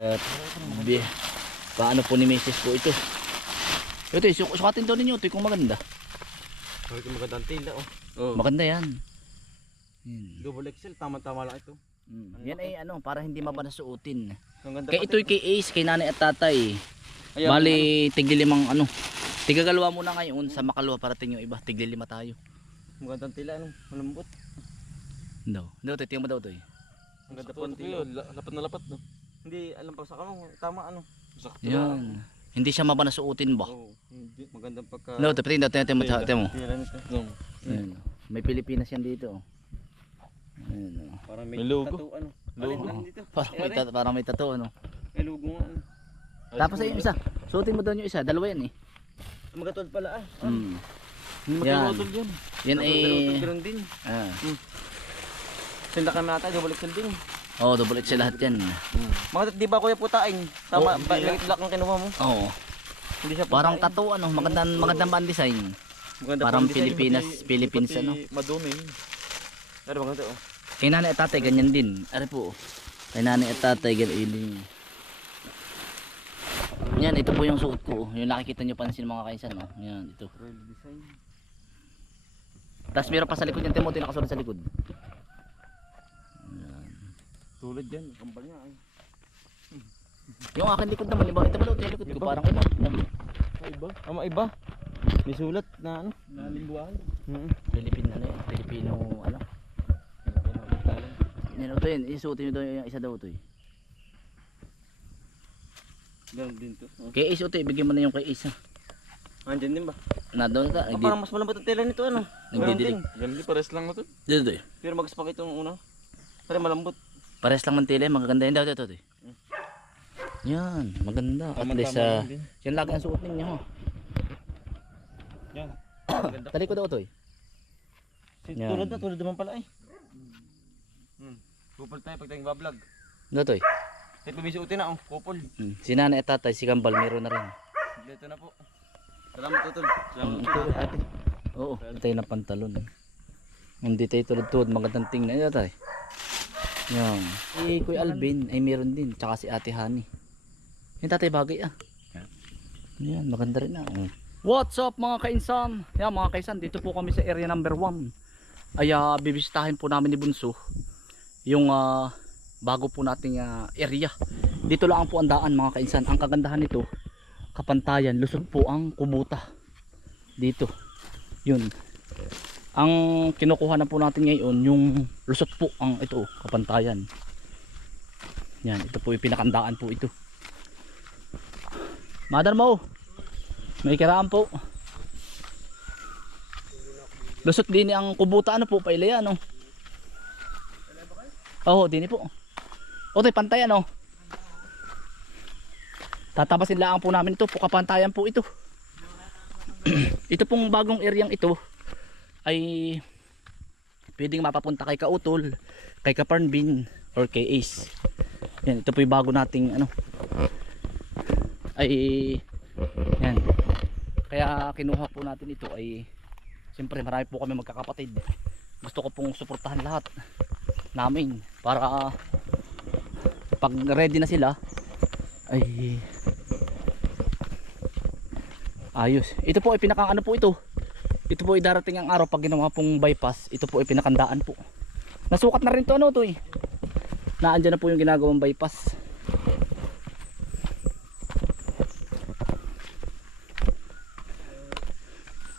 At bi, paano po ni Mrs. po ito? Ito, eh, su- sukatin daw ninyo ito kung maganda. Sabi ko magandang tila oh. Oh. Maganda yan. Yan. Double XL, tama-tama lang ito. Mm. Yan ay ano, para hindi mabanasuotin. Ang ganda Kaya ito'y kay Ace, kay nanay at tatay. Ayan, Bali, tiglilimang ano. Tigagalawa muna ngayon, sa makalwa parating yung iba. Tiglilima tayo. Magandang tila, ano, malambot. No. No, ito, tingnan mo daw ito eh. Ang ganda po ang ito tila. La- Lapat na lapat no. Hindi, alam pa sa kamo, tama ano. Sakto. Yan. Hindi siya mabanasuotin ba? Oo, hindi. Magandang pagka... No, tingnan mo, tingnan mo, tingnan mo. Tila nito. No. Ayan, oh. May Pilipinas yan dito. oh. Ayan, oh. Parang May logo. tattoo, ano. Logo. Alin lang dito. Parang may, parang may tattoo, ano. May logo nga, ano. Tapos ay yung isa. Suotin mo daw yung isa. Dalawa yan eh. Magatod pala ah. Mm. Hindi Yan. magkakotol yan. Yan ay... Ganun din. Ah. Sinda kami ata, double XL din. Oh, double XL lahat yan. Mga di ba kuya putain? Tama, ba, light black ang kinuha mo. Oo. Hindi siya Parang putain. tattoo ano, magandang magandang band design. Maganda Parang. Pilipinas, Pati- Philippines ano. Madumi. Pero maganda oh. Kay nanay at tatay ganyan din. Ari po. Kay nanay at tatay ganyan. Yan, ito po yung suot ko. Yung nakikita nyo pansin mga kaisan. No? Yan, ito. Tapos meron pa sa likod yung Timothy nakasunod sa likod. Tulad yan, kambal niya ay. Yung akin likod naman, iba ito ba yung likod ko? Parang iba. Iba? Ama iba. May sulat na ano? Nalingguan. Mm. Pilipino ano yun? Pilipino ano? Yan ito yun. Isuotin nyo daw yung isa daw ito eh. Ganun din to. Oh. Kay Ace ito eh. Bigyan mo na yung kay Ace ha. Andyan din ba? Na doon ka. Ah, parang mas malambot ang tela nito ano? Ganun Nagdidilig. din. Ganun din, pares lang mo to. Dito ito eh. Pero magaspak itong una. Pero malambot. Pares lang mantila eh. Magaganda yun daw ito ito eh. Yan. Maganda. At least ah, din. yan lagi ang suot ninyo. Yan. Maganda. Tali ko daw ito eh. Si- Yan. Tulad na, tulad naman pala eh. Hmm. Kupol tayo pag tayong bablog. Dito eh. Tayo pumisuotin na oh, kupol. Hmm. Si nanay at tatay, si Kambal, meron na rin. Dito na po. Salamat tutol. Salamat Hmm, tutol. ito, ate. Oo, ito yung na pantalon. Hindi tayo tulad-tulad, magandang tingnan. Ito tayo. Yan. Si Kuya Alvin ay meron din. Tsaka si Ate Honey. Yung tatay bagay ah. Yan, maganda rin ah. Oh. What's up mga kainsan? Yan mga kainsan, dito po kami sa area number 1. Ay ah, bibisitahin po namin ni Bunso yung ah, bago po nating ah, area. Dito lang po ang daan mga kainsan. Ang kagandahan nito, kapantayan, lusot po ang kumuta. Dito. Yun. Ang kinukuha na po natin ngayon, yung lusot po ang ito, kapantayan. Yan, ito po yung pinakandaan po ito. Mother mo, may kiraan po. Lusot din ang kubuta ano po, pailaya ano. Oo, din po. O, tayo pantay ano. Tatapasin lang po namin ito, po kapantayan po ito. ito pong bagong areang ito ay pwedeng mapapunta kay Kautol, kay Kaparnbin or kay Ace. Yan, ito po yung bago nating ano ay yan. Kaya kinuha po natin ito ay siyempre marami po kami magkakapatid. Gusto ko pong suportahan lahat namin para pag ready na sila ay ayos. Ito po ay pinaka ano po ito. Ito po ay darating ang araw pag ginawa pong bypass. Ito po ay pinakandaan po. Nasukat na rin to ano to eh. Naandyan na po yung ginagawang bypass.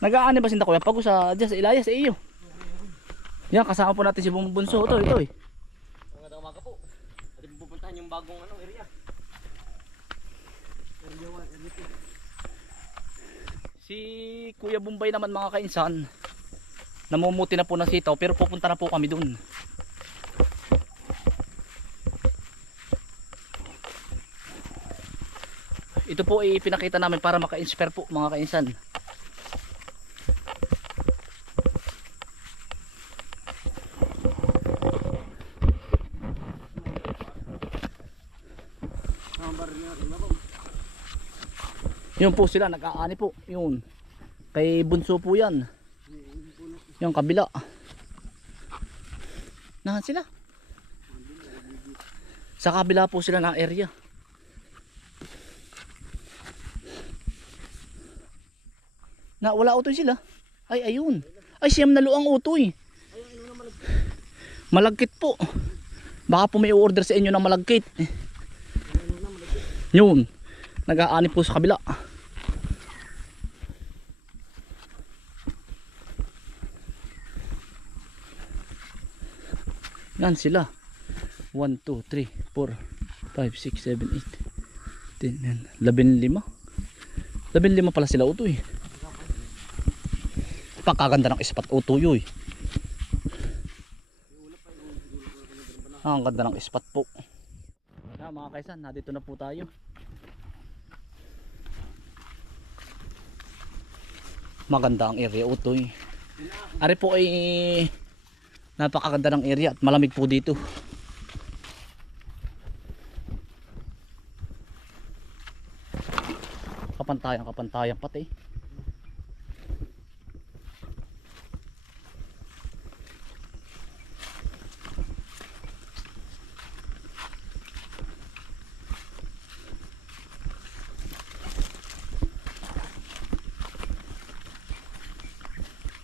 Nag-aani ba sinda kuya? Pag sa dyan sa Ilaya sa iyo. Yan kasama po natin si Bumbunso to ito eh. Magandang umaga po. At pupuntahan yung bagong ano, area. Si Kuya Bumbay naman mga kainsan. Namumuti na po ng sitaw pero pupunta na po kami dun. Ito po ay pinakita namin para maka-inspire po mga kainsan. Yun po sila, nag-aani po. Yun. Kay bunso po yan. Yung kabila. Nahan sila. Sa kabila po sila ng area. Na wala utoy sila. Ay ayun. Ay siyam na luang utoy. Malagkit po. Baka po may order sa inyo ng malagkit. Yun. Nag-aani po sa kabila. Yan sila. 1, 2, 3, 4, 5, 6, 7, 8, 10, 15. 15 pala sila utoy. Pagkaganda ng ispat utoy uy. Ah, ang ganda ng ispat po. Ah, mga kaisan, nandito na po tayo. Maganda ang area utoy. Ari po ay napakaganda ng area at malamig po dito. Kapantayan, kapantayan pati.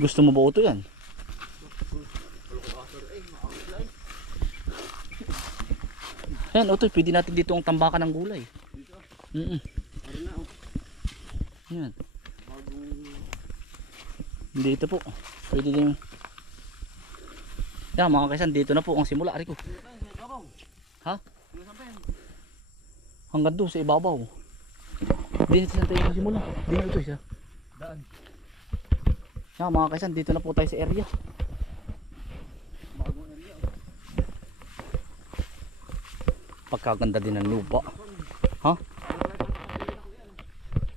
Gusto mo ba ito yan? Yan, Otoy, pwede natin dito ang tambakan ng gulay. Mm Yan. Dito po. Pwede din. Yan, mga kaisan, dito na po ang simula. Ariko. Ha? Hanggang doon sa ibabaw. Dito na tayo simula. Dito ito siya. Daan. Yan, mga kaisan, dito na po tayo sa area. Bagong area. Pagkaganda din ng lupa. Ha?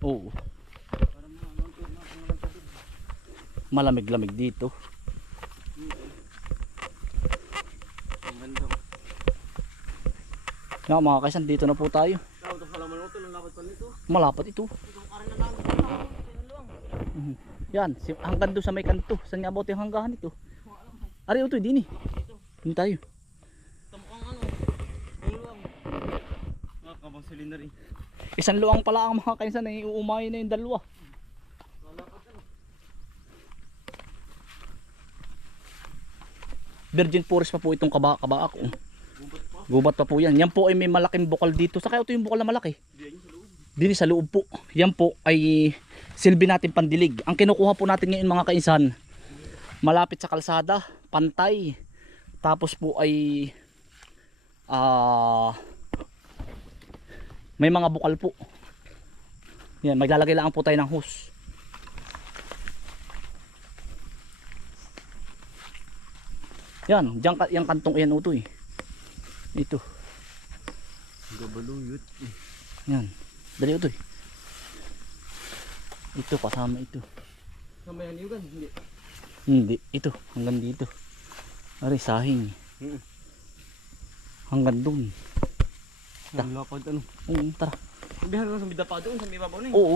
Oo. Malamig-lamig dito. Ang ganda. Yan mga kaisan, dito na po tayo. Ikaw, ito ito. Mhm. Yan, hanggang doon sa may kanto. Saan nga about yung hanggahan ito? Ari, ito, din eh. Dito tayo. Tamukhang ano. Ang luwang. Nakakabang cylinder eh. Isang luang pala ang mga kaisan ay uumayin na yung dalawa. Virgin forest pa po itong kaba kabaak. oh. Gubat pa po yan. Yan po ay may malaking bukal dito. Saka ito yung bukal na malaki. Dili sa loob po. Yan po ay silbi natin pandilig. Ang kinukuha po natin ngayon mga kainsan, malapit sa kalsada, pantay. Tapos po ay ah may mga bukal po. Yan, maglalagay lang po tayo ng hose. Yan, diyan ka, yung kantong yan utoy. Ito. Gabaluyot. Yan. Dali utoy. Ito kasama ito. Samayan yun kan? Hindi. Hindi, ito hanggang dito. Ari sahing. Hmm. Hanggang doon. Ang lapad ano. Oo, tara. Sabihan lang sa bida pa doon. Sa may babaw na. Oo.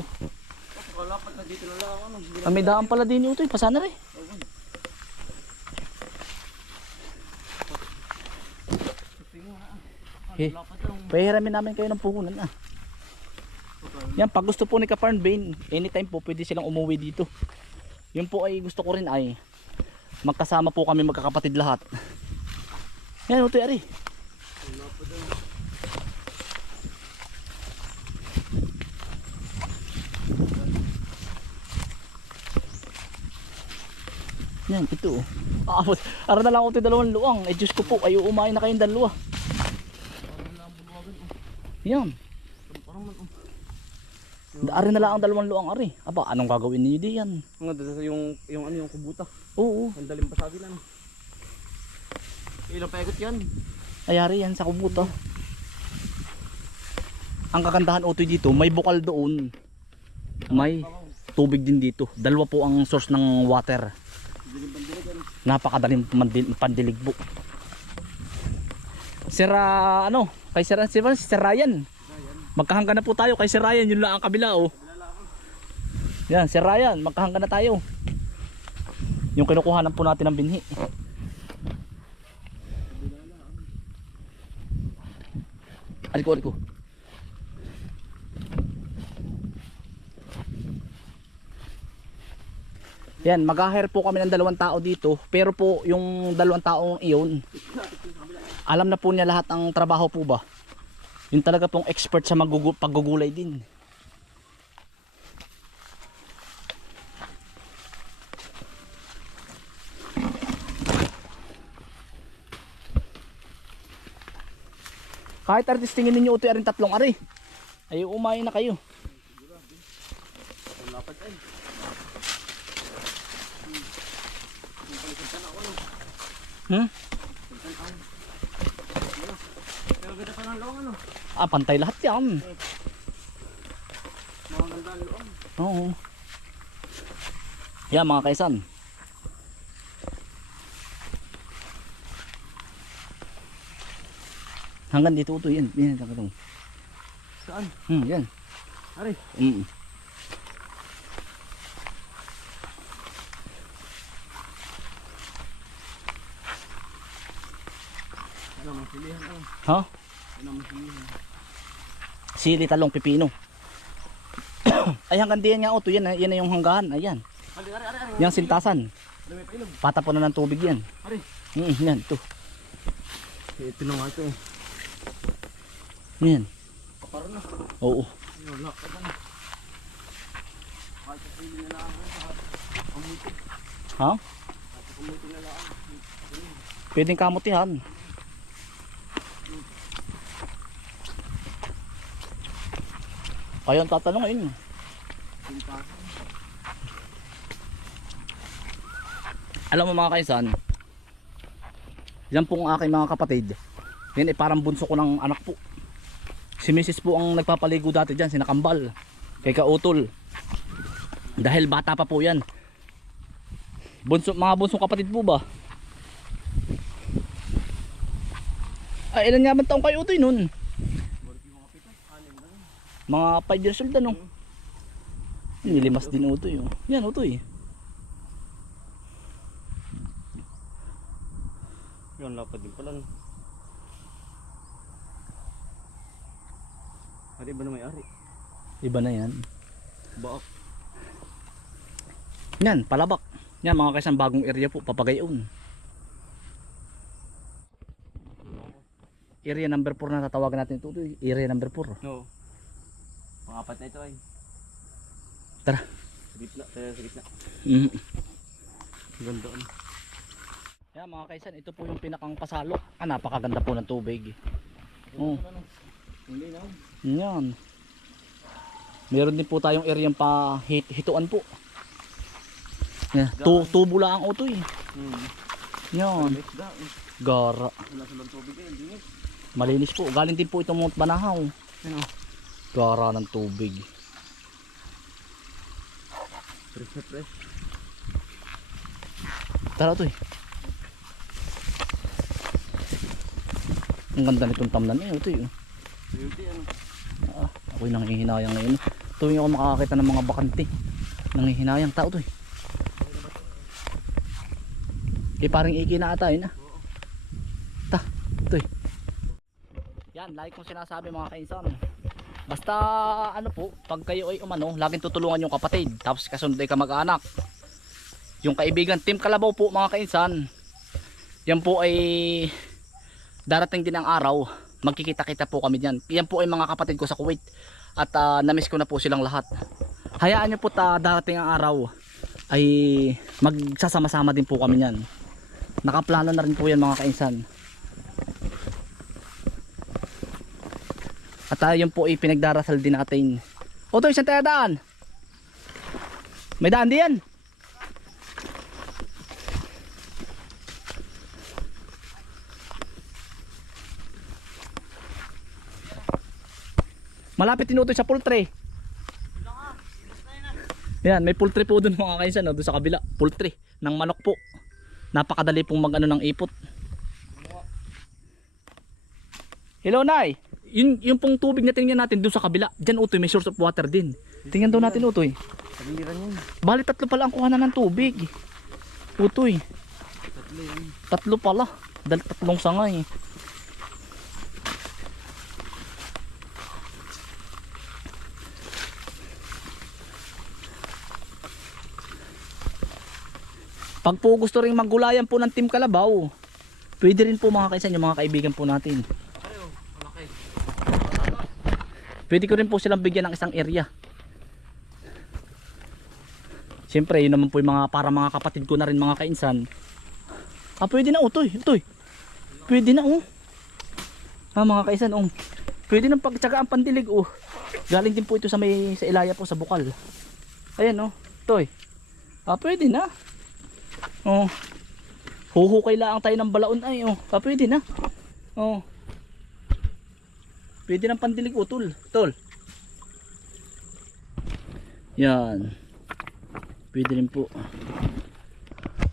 Lapad na dito na lang. Hindi Ah, may daan pala din utoy, pasana rin. Eh, pahiramin namin kayo ng puhunan ah. Yan, pag gusto po ni Kaparn Bane, anytime po pwede silang umuwi dito. Yun po ay gusto ko rin ay magkasama po kami magkakapatid lahat. Yan, utoy ari. Yan, ito oh. Ah, ara na lang ako ito dalawang luwang. Eh, Diyos ko po, ay umain na kayong dalawa. Yan. Ari na lang ang dalawang luang ari. Aba, anong gagawin niyo diyan? Mga dito yung yung ano yung kubuta. Oo, Ang dalim pa sa akin ano. Ilang paikot yan. ayari yan sa kubuta. Ang kagandahan utoy dito, may bukal doon. May tubig din dito. Dalawa po ang source ng water. Napakadaling pandil- pandilig po. Sir, ah, ano, kay Sir, Sir, Sir Ryan. Magkahangga na po tayo kay Sir Ryan, yun lang ang kabila oh. Yan, Sir Ryan, magkahangga na tayo. Yung kinukuhanan po natin ng binhi. Aliko, aliko. Yan, mag-hire po kami ng dalawang tao dito. Pero po, yung dalawang taong iyon, alam na po niya lahat ang trabaho po ba. Yung talaga pong expert sa paggugulay din. Kahit artist tingin ninyo ito aring tatlong ari. Ay umain na kayo. Hmm? Pero ano. Ah, pantay lahat yan. Mga ganda ang loob. Oo. Yan mga kaisan. Hanggang dito ito yan. Yan, yan. Saan? Hmm, yan. Ari. Mm ang silihan ano? Ha? Ang silihan? Sili talong pipino. Ay hanggang diyan nga ito. Yan, na- yan na yung hanggahan. Ayan. Yang sintasan. Patapon na ng tubig yan. Ari. Mm, yan, ito. Ito na nga ito. Yan. Kaparo na. Oo. Wala ka ba na? Kahit sa sili na lang. Amuti. Ha? Amuti na lang. Pwedeng kamutihan. Kayo ang. Sintasan. Alam mo mga kaisan, yan pong aking mga kapatid. Yan ay parang bunso ko ng anak po. Si Mrs. po ang nagpapaligo dati dyan, sinakambal. Kay Kautol. Dahil bata pa po yan. Bunso, mga bunsong kapatid po ba? Ay, ilan nga ba taong kayo Utoy nun? Mga 5 years old ano? Nilimas din Utoy. Oh. Yan Utoy. Yan, lapad din pala. Ari ba na may ari? Iba na yan. Baak. Yan, palabak. Yan, mga kaisang bagong area po, papagayon. Area number 4 na tatawagan natin ito. Area number 4. No. Pangapat na ito ay. Tara. Sa gitna, tayo sa gitna. Mm. Ganda ano. Yan, mga kaisan, ito po yung pinakang pasalok. Ah, napakaganda po ng tubig. Oh, Hindi na. yan. Meron din po tayong area pa hit hituan po. Yan, tu tubo lang ang utoy. Hmm. Yan, go. gara. Wala tubig eh. Malinis po. Galing din po itong Mount Banahaw. Ano? Gara ng tubig. Fresh na fresh. Tara to eh. Ang ganda nitong tamnan eh. Ito eh. Ah, ako'y nangihinayang ngayon. Tuwing ako makakita ng mga bakante. Nangihinayang tao to eh. Eh parang iki na ata yun ah. Ta, ito eh. Yan, like kong sinasabi mga kainsan. Basta ano po, pag kayo ay umano, laging tutulungan yung kapatid. Tapos kasunod ay kamag-anak. Yung kaibigan, Team Kalabaw po mga kainsan. Yan po ay darating din ang araw. Magkikita-kita po kami diyan. Yan po ay mga kapatid ko sa Kuwait. At ah, namiss ko na po silang lahat. Hayaan nyo po ta darating ang araw ay magsasama-sama din po kami niyan. Nakaplano na rin po yan mga kainsan. At uh, yun po ay pinagdarasal din natin. O to, isang tayo daan. May daan din yan. Malapit tinutoy sa poultry. Yan, may poultry po doon mga kainsan, no? doon sa kabila. Poultry ng manok po. Napakadali pong mag-ano ng ipot. Hello, Nay. Yun, yung pong tubig na tingnan natin doon sa kabila. Diyan, Utoy, may source of water din. Tingnan daw natin, Utoy. Pagiliran yan. Bali, tatlo pala ang kuhanan ng tubig. Utoy, Tatlo yan. tatlo pala. Dahil tatlong sangay. Pag po gusto rin maggulayan po ng Team Kalabaw, pwede rin po mga kaisan yung mga kaibigan po natin. Pwede ko rin po silang bigyan ng isang area. Siyempre, yun naman po yung mga para mga kapatid ko na rin mga kainsan. Ah, pwede na utoy, utoy. Pwede na oh. Ah, mga kaisan, oh. Pwede nang pagtsaga ang pandilig, oh. Galing din po ito sa may sa Ilaya po sa Bukal. Ayan, oh. Toy. Ah, pwede na. Oh. Huhukay lang tayo ng balaon ay, oh. Ah, pwede na. Oh. Pwede ng pandilig, oh, tol. Yan. Pwede rin po.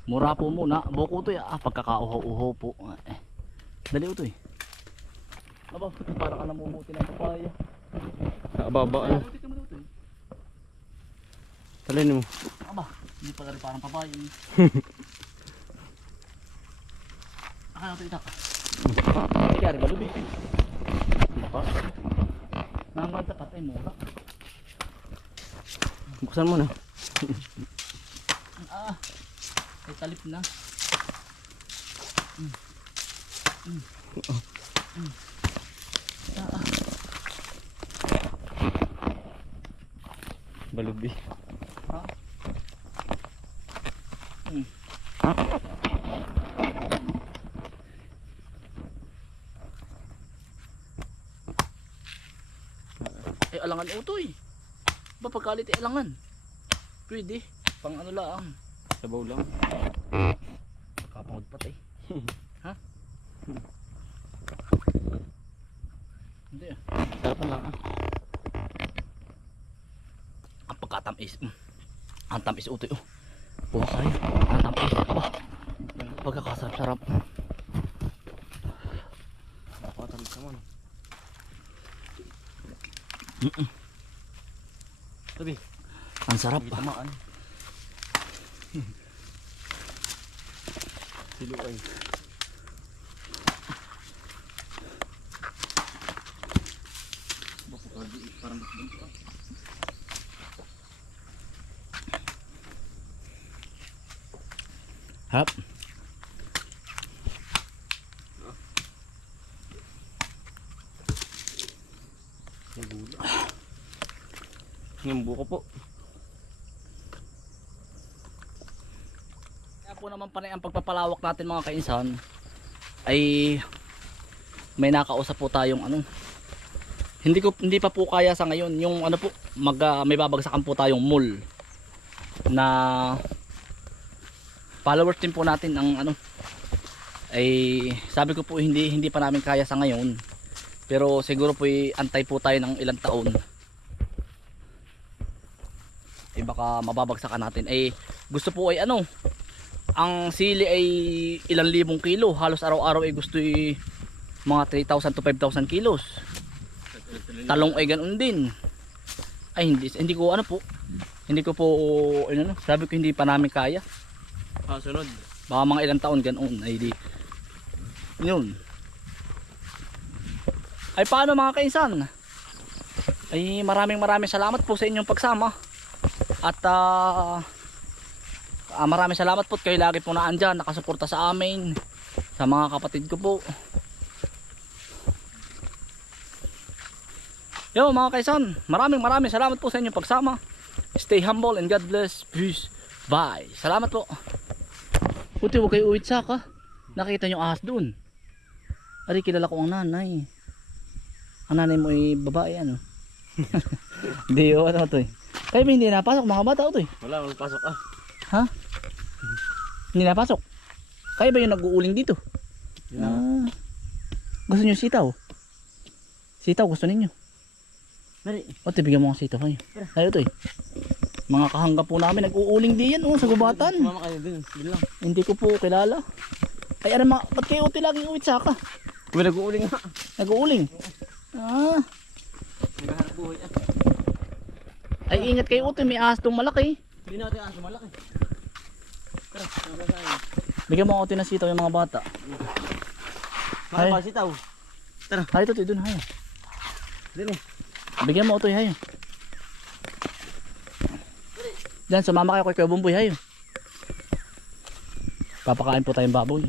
Mura po muna. Buko to ah. Pagkakauhaw-uhaw po. Eh. Dali ito eh. Aba, para ka namumuti ng papaya. Ano. Ka mo ito eh. Talin mo. Aba, hindi pala rin parang papaya. eh. Akala ito itak. Kaya rin ba lubi? Baka. Naman tapat ay mura. Buksan mo na. Ah, ay talip na. Mm. Mm. Mm. Ah, ah. Balubi. Ha? Mm. Alangan utoy. Ba pagkalit eh, alangan. Pwede. Pang ano lang. Sabaw lang. Kapangod patay. ha? Hindi ah. Sarapan lang ah. Ang pagkatamis. Mm. Ang tamis utoy oh. Buha kayo. Ang tamis. Aba. Pagkakasarap-sarap. Napakatamis naman. Mm-mm. Sabi, Ang sarap. hindi tamaan. Silo ay. Parang Hap. nagula. Yung buko po. Kaya po naman panay ang pagpapalawak natin mga kainsan ay may nakausap po tayong ano. Hindi ko hindi pa po kaya sa ngayon yung ano po mag ah, may babagsakan po tayong mall na followers din po natin ang ano ay sabi ko po hindi hindi pa namin kaya sa ngayon. Pero siguro po ay antay po tayo ng ilang taon eh baka mababagsakan natin. Ay gusto po ay ano ang sili ay ilang libong kilo. Halos araw-araw ay gusto ay mga 3,000 to 5,000 kilos. Talong ay ganun din. Ay hindi hindi ko ano po hindi ko po ano no, sabi ko hindi pa namin kaya. Ah, sunod. baka mga ilang taon ganun ay di. Yun. Ay paano mga kainsan? Ay maraming maraming salamat po sa inyong pagsama at ah ah, maraming salamat po kayo lagi po na andyan nakasuporta sa amin sa mga kapatid ko po yo mga kaisan maraming maraming salamat po sa inyong pagsama stay humble and God bless peace bye salamat po Puti huwag kayo uwit sa ka. Nakita nyo ahas doon. Ari kilala ko ang nanay. Ang nanay mo ay babae ano. Hindi o ano to eh. Ba hindi napasok mga bata o to eh. Wala, magpasok ah. Ha? Hindi napasok. Kayo ba yung nag-uuling dito? Na. Ah. Gusto nyo sitaw? Sitaw gusto ninyo? Mari. O bigyan mo ng sitaw kayo. Tayo to eh. Mga kahangga po namin nag-uuling di yan oh, sa gubatan. Sumama kayo din. Sige lang. Hindi ko po kilala. Ay ano mga, ba't kayo uti laging uwit sa ka? Kung nag-uuling nga. Nag-uuling. Ah, ay ingat kayo uti, may ahas malaki. Hindi natin aso malaki. Tara. Bigyan mo ako uti ng sitaw yung mga bata. Ay. Makapal sitaw. Hay to, doon hay. Dili. Bigyan mo utoy hay. Diyan, sumama kayo kay Kuya Bumboy hay. Papakain po tayong baboy.